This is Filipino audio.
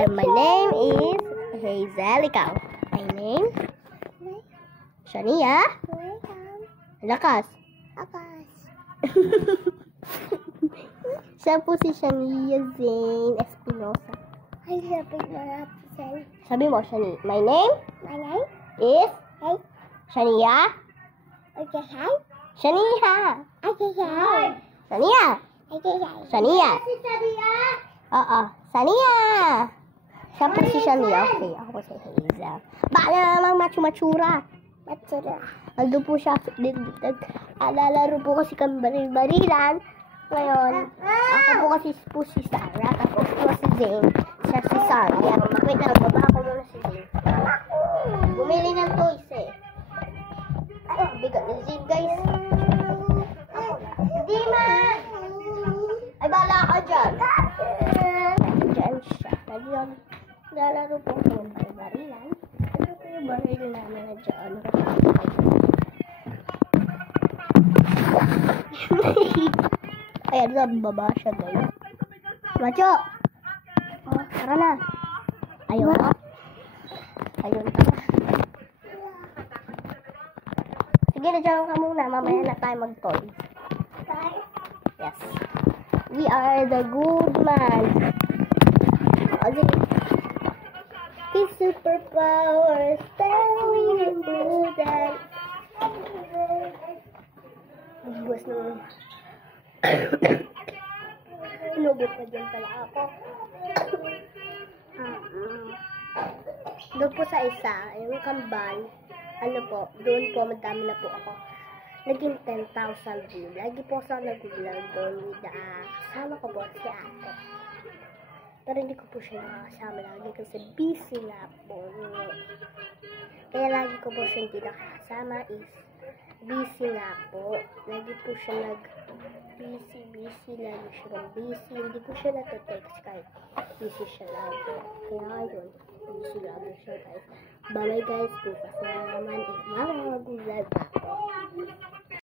And my name is Hazel. Ikaw? My name? Shania? Lakas. Siya po si Shania Zane Espinosa. Sabi mo, Shania. My name? Is? Shania? Shania. Shania. Shania. Oo. Shania. Siya po si Shania. Okay, ako po si Hazel. Baka namang matsura. Nandun po siya. Lalaro po kasi kami baril-barilan. Ngayon, ako po si Sarah. Tapos po si Zane. Siya si Sarah. Wait lang, baba ako muna si Zane. Bumili ng toys eh. Ay, bigat ni Zane, guys. Hindi man! Ay, bala ka dyan. Diyan siya. Lalaro po kami baril-barilan. Ano po yung baril namin na dyan? Ayan, nababa siya, guys. Macho! Oh, tara na. Ayun. Ayun, tara. Sige na dyan ka muna. Mamaya na tayo mag-toy. Yes. We are the good man. Okay. His superpowers tell me to do that. Buwas naman. Inugot pa dyan pala ako. Doon po sa isa, yung kambal, ano po, doon po, madami na po ako. Naging 10,000 view. Lagi po ako nag-vlog doon. Kasama ko po si ate. Pero hindi ko po siya nakakasama lagi kasi busy na po. Kaya lagi ko po siya hindi nakakasama is busy na po. Lagi po siya busy, lagi siya busy. Hindi ko siya natatext kahit busy siya lagi. Kaya ngayon, busy lagi siya guys. Bye guys, bukas na naman. Mag-vlog ako.